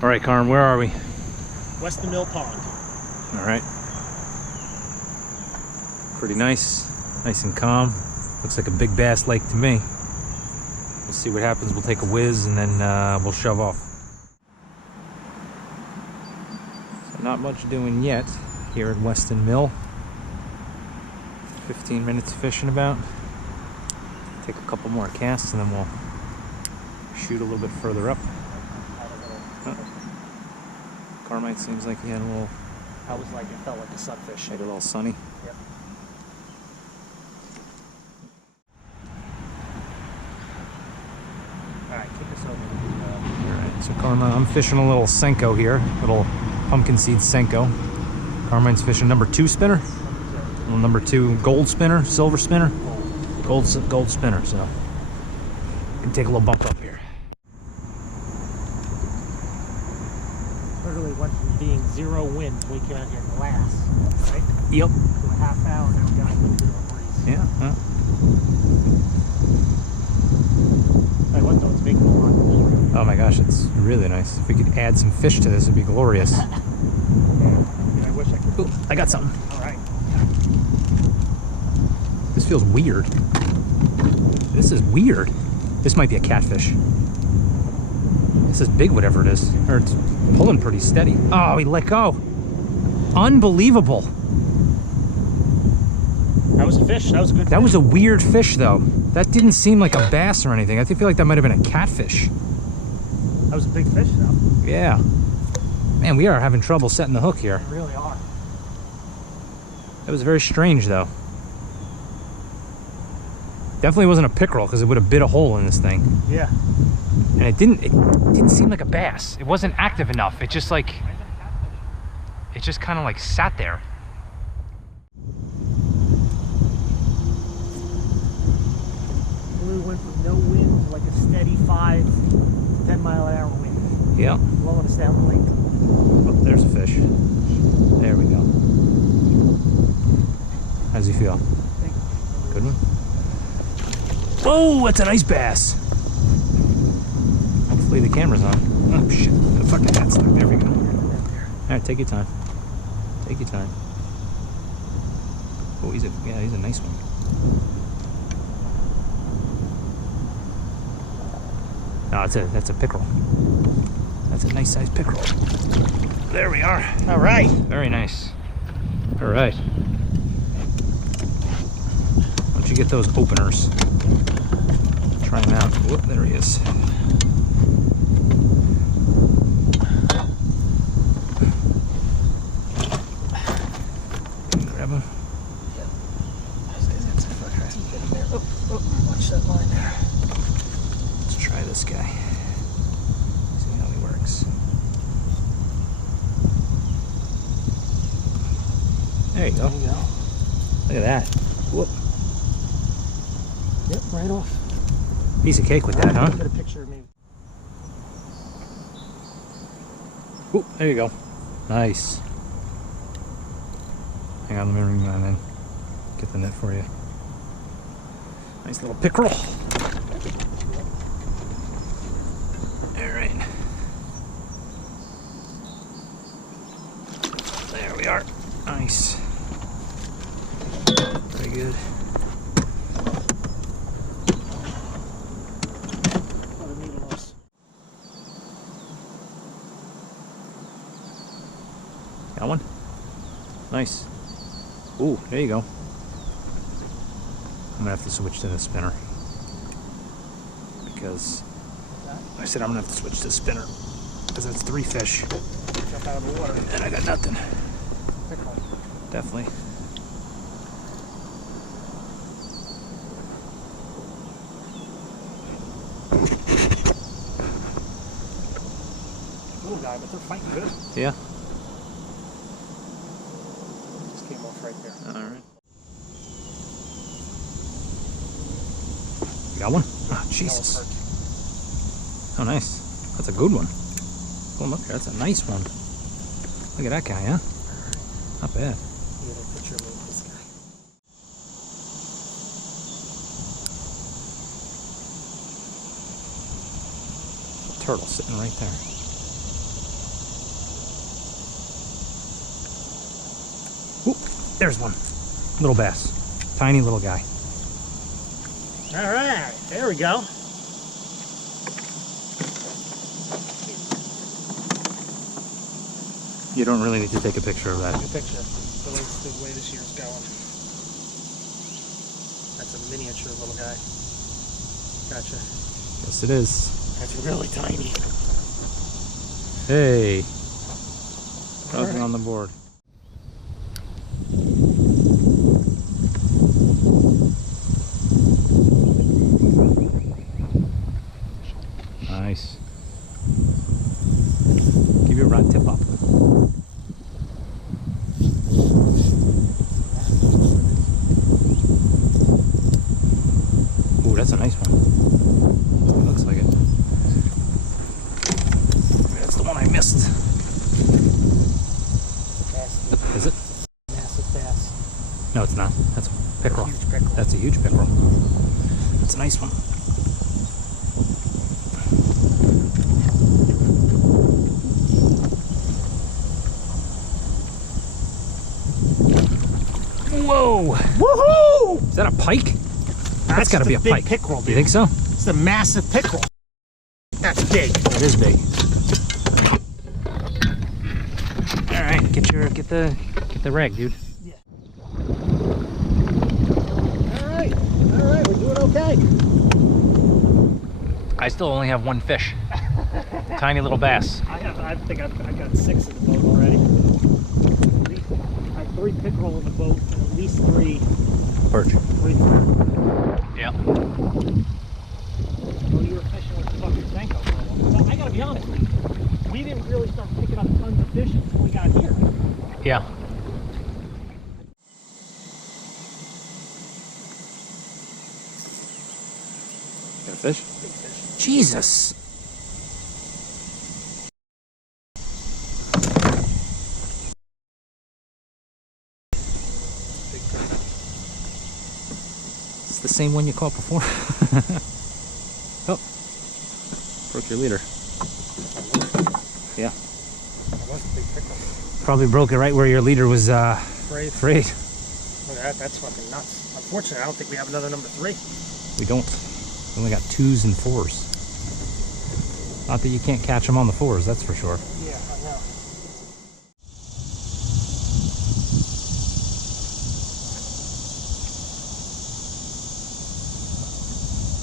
All right, Carm, where are we? Weston Mill Pond. All right. Pretty nice. Nice and calm. Looks like a big bass lake to me. We'll see what happens. We'll take a whiz and then we'll shove off. So not much doing yet here at Weston Mill. 15 minutes fishing about. Take a couple more casts and then we'll shoot a little bit further up. Carmite seems like he had a little... I was like, it felt like a sunfish. Made it a little sunny. Yep. Alright, kick us over. Alright, so Carmine, I'm fishing a little Senko here. Little pumpkin seed Senko. Carmine's fishing number 2 spinner. Little number 2 gold spinner, silver spinner. Gold spinner, so we can take a little bump up here. Literally went from being 0 wind when we came out here last, right? Yep. To a half hour, now we got a little bit of a breeze. Yeah. Hey, what though? It's making a lot cooler. Oh my gosh, it's really nice. If we could add some fish to this, it'd be glorious. Yeah, I wish I could. Ooh, I got something. All right. This feels weird. This is weird. This might be a catfish. This is big, whatever it is. Or it's pulling pretty steady. Oh, he let go. Unbelievable. That was a fish. That was a good fish. That was a weird fish, though. That didn't seem like a bass or anything. I feel like that might have been a catfish. That was a big fish, though. Yeah. Man, we are having trouble setting the hook here. We really are. That was very strange, though. Definitely wasn't a pickerel because it would have bit a hole in this thing. Yeah. And it didn't seem like a bass. It wasn't active enough. It just kind of like sat there. We went from no wind to like a steady 5-10 mile an hour wind. Yeah. Blowing us down the lake. Oh, there's a fish. There we go. How's he feel? Good one? Whoa, that's a nice bass. Hopefully the camera's on. Oh shit, the fucking hat's stuck. There we go. Alright, take your time. Take your time. Oh, he's a nice one. No, that's a pickerel. That's a nice sized pickerel. There we are. All right. Very nice. All right. Why don't you get those openers? Try him out. Whoop, there he is. Can you grab him? Watch that line there. Let's try this guy. See how he works. There you go. There you go. Look at that. Whoop. Yep, right off. Piece of cake with that, huh? Get a picture of me. Ooh, there you go. Nice. Hang on, let me ring that in. Get the net for you. Nice little pickerel. Alright. There we are. Nice. Very good. Got one? Nice. Ooh, there you go. I'm gonna have to switch to the spinner. Because I said I'm gonna have to switch to the spinner. Because that's 3 fish. Jump out of the water. And I got nothing. Pickerel. Definitely. Little guy, but they're fighting good. Yeah. Just came off right there. Alright. You got one? Oh, Jesus. Oh, nice. That's a good one. Oh, look, that's a nice one. Look at that guy, huh? Not bad. Get a picture of me with this guy. Turtle sitting right there. there's one. Little bass. Tiny little guy. All right, there we go. You don't really need to take a picture of that. Take a picture. The way this year's going. That's a miniature little guy. Gotcha. Yes, it is. That's really tiny. Hey. How's it on the board? Nice. Give your rod tip up. Ooh, that's a nice one. It looks like it. That's the one I missed. Is it? Massive bass. No, it's not. That's a pickerel. Huge pickerel. That's a huge pickerel. That's a nice one. Whoa! Woohoo! Is that a pike? That's got to be a big pike. Pickerel, dude. You think so? It's a massive pickerel. That's big. It is big. All right, get the rag, dude. Yeah. All right, we're doing okay. I still only have one fish. Tiny little bass. I think I've got 6 in the boat already. I have 3 pickerel in the boat and at least 3 Perch. 3 Yeah. Well, you were fishing with the fucking Senko for a while. Well, I gotta be honest, we didn't really start picking up tons of fish until we got here. Yeah. Got a fish? Big fish. Jesus. Big fish. It's the same one you caught before. Oh, broke your leader. Yeah. That was a big pickerel. Probably broke it right where your leader was Frayed. frayed. Look at that, that's fucking nuts. Unfortunately, I don't think we have another number 3. We don't. We only got 2s and 4s. Not that you can't catch them on the 4s, that's for sure. Yeah, I know.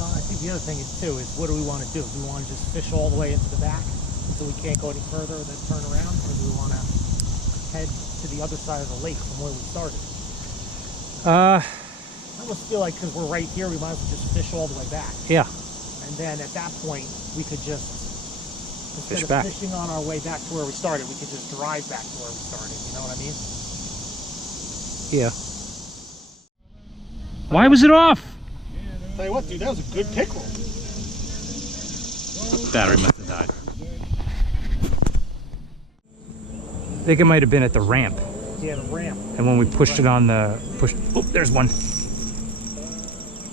I think the other thing is too is what do we want to do? Do we want to just fish all the way into the back so we can't go any further and then turn around, or do we want to head to the other side of the lake from where we started? I almost feel like because we're right here, we might as well just fish all the way back. Yeah. And then at that point, we could just, instead Fish of back. fishing on our way back to where we started, we could just drive back to where we started. You know what I mean? Yeah. Why was it off? Tell you what, dude, that was a good pickerel. Battery must have died. I think it might have been at the ramp. Yeah, the ramp. And when we pushed it on the oh, there's one.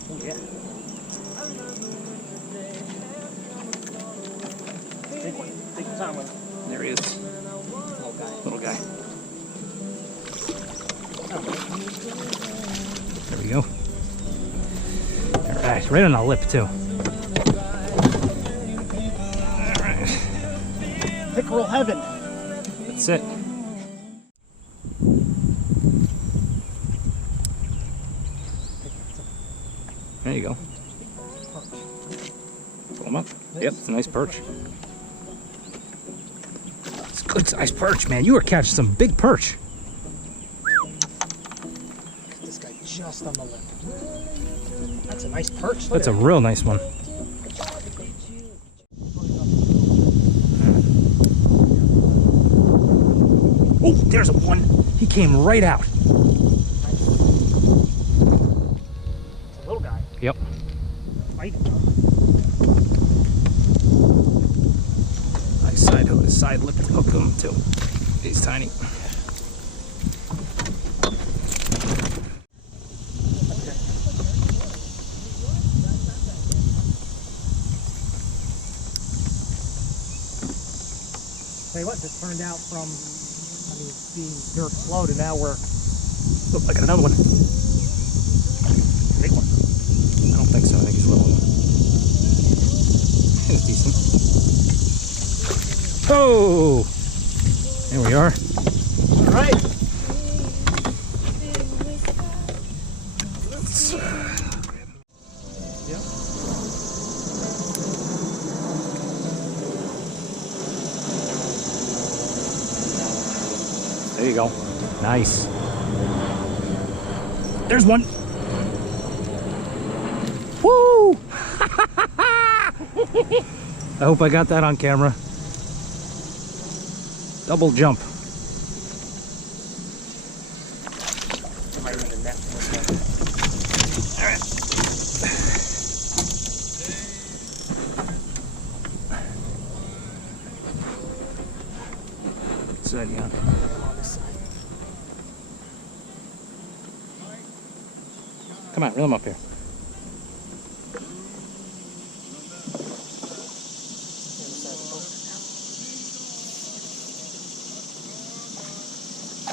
Oh, yeah. Big one. Take your time with it. There he is. Little guy. Little guy. Oh. There we go. Alright, right on the lip too. Alright. Pickerel heaven. That's it. There you go. Pull him up. Yep, it's a nice perch. It's a good sized perch, man. You were catching some big perch. This guy just on the lip. That's a nice perch. Look That's a at real nice one. Oh, there's a one. He came right out. It's a little guy. Yep. Fighting though. Nice side lip hook him too. He's tiny. Tell you what, this turned out from, I mean, being dirt slow to now we're Oh, I got another one. Big one. I don't think so. I think he's a little one. It's decent. Oh! There we are. All right. Yep. There you go. Nice. There's one. Woo! I hope I got that on camera. Double jump. I might need a net for this one. All right. Side, yeah. On this side. Come on, reel him up here.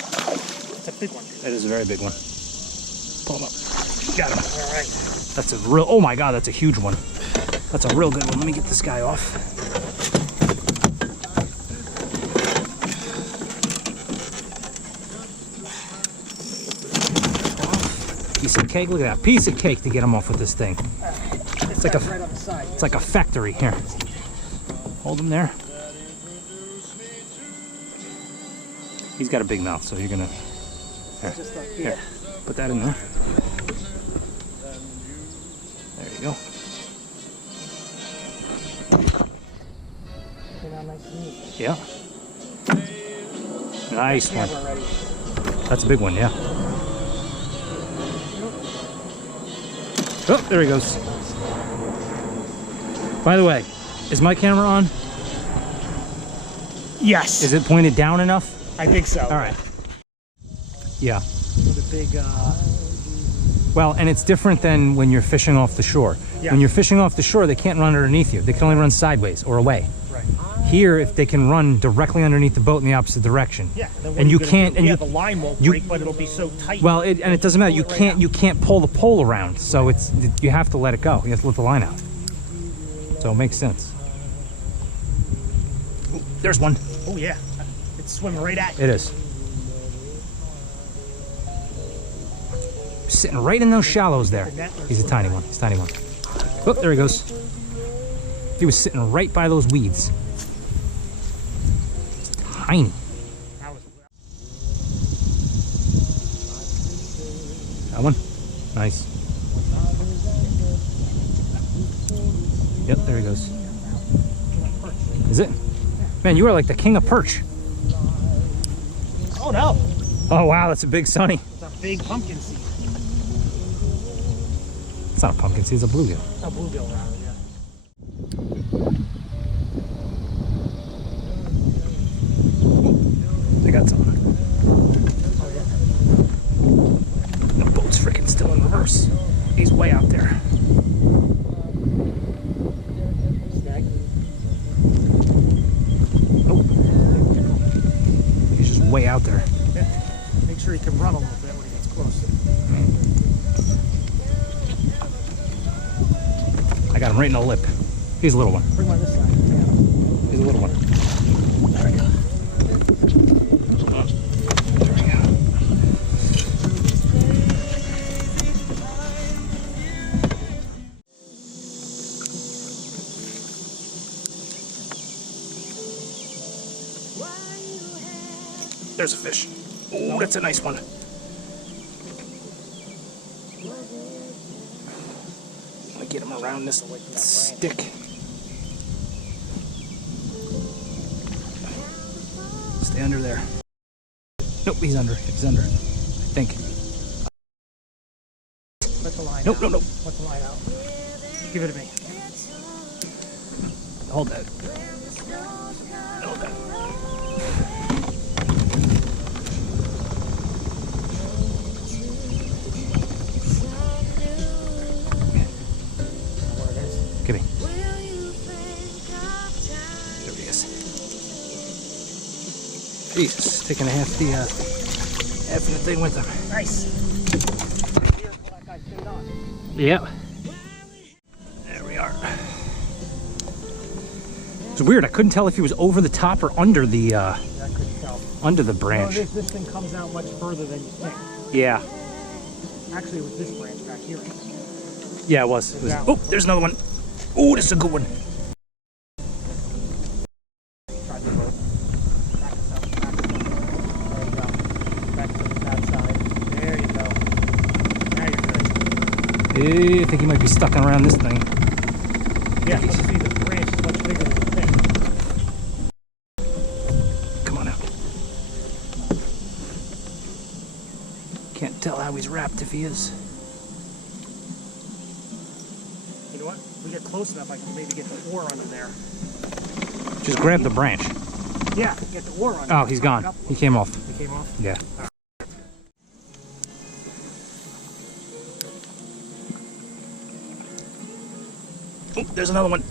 It's a big one. That is a very big one. Pull him up. Got him. All right. That's a real, oh my God, that's a huge one. That's a real good one. Let me get this guy off. Piece of cake, look at that. Piece of cake to get him off with this thing. It's like a- right on the side. It's like a factory. Here. Hold him there. He's got a big mouth, so you're gonna, here, Just up here. here. Put that in there. There you go. Came out nice and neat. Yeah. Nice one. Camera ready. That's a big one, yeah. Oh, there he goes. By the way, is my camera on? Yes. Is it pointed down enough? I think so. All right. Yeah. With a big, Well, and it's different than when you're fishing off the shore. Yeah. When you're fishing off the shore, they can't run underneath you. They can only run sideways or away. right. Here, if they can run directly underneath the boat in the opposite direction. Yeah. Then what And are you gonna can't- do? and Yeah, you- the line won't you- break, but it'll be so tight. Well, and it doesn't matter. You Pull it right out. can't pull the pole around. So it's you have to let it go. You have to let the line out. So it makes sense. Ooh, there's one. Oh yeah. It's swimming right at you. It is. Sitting right in those shallows there. He's a tiny one. He's a tiny one. Oh, there he goes. He was sitting right by those weeds. He's tiny. That was- That one? Nice. Yep, there he goes. Is it? Man, you are like the king of perch. Oh no. Oh, wow, that's a big sunny. It's a big pumpkin seed. It's not a pumpkin seed, it's a bluegill. A bluegill rather, yeah. I got some. Oh yeah. The boat's freaking still in reverse. He's way out there. Snag. Nope. He's just way out there. Yeah. Make sure he can run a little bit when he gets close. I got him right in the lip. He's a little one. Bring him on this side. Yeah. He's a little one. There we go. There we go. There's a fish. Oh, that's a nice one. I'm gonna get him around this stick. Stay under there. Nope, he's under. He's under. I think. Let the line Nope, out. nope, nope. Let the line out. Give it to me. Hold that. Hold that. Where it is. Give me. There he is. Jesus, taking half Hefting the thing with him. Nice. Here's what that guy stayed on. Yep. There we are. It's weird. I couldn't tell if he was over the top or under the I couldn't tell. under the branch. No, this thing comes out much further than you think. Yeah. Actually, it was this branch back here. Yeah, it was. Oh, there's another one. Oh, this is a good one. Try the boat. Back us up, back us up. There you go. Back to that side. There you go. Now you're good. I think he might be stuck around this thing. Yeah, let's see, the branch is much bigger than you think. Come on out. Can't tell how he's wrapped if he is. You know what? If we get close enough, I can maybe get the oar under there. Just grab the branch. Yeah, get the oar under Oh, he's gone. He came off. He came off? Yeah. Oh, there's another one.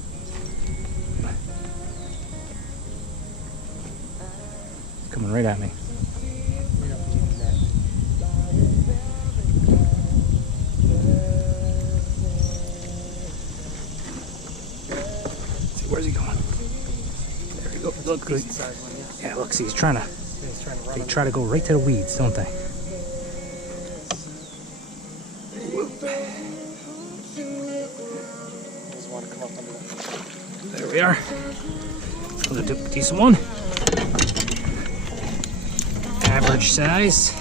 Coming right at me. Where's he going? There we go. Look, Decent sized one, yeah. yeah. Look, see, he's trying to. He's trying to run They under. try to go right to the weeds, don't they? Doesn't want to come up under that. There we are. Another decent one. Average size.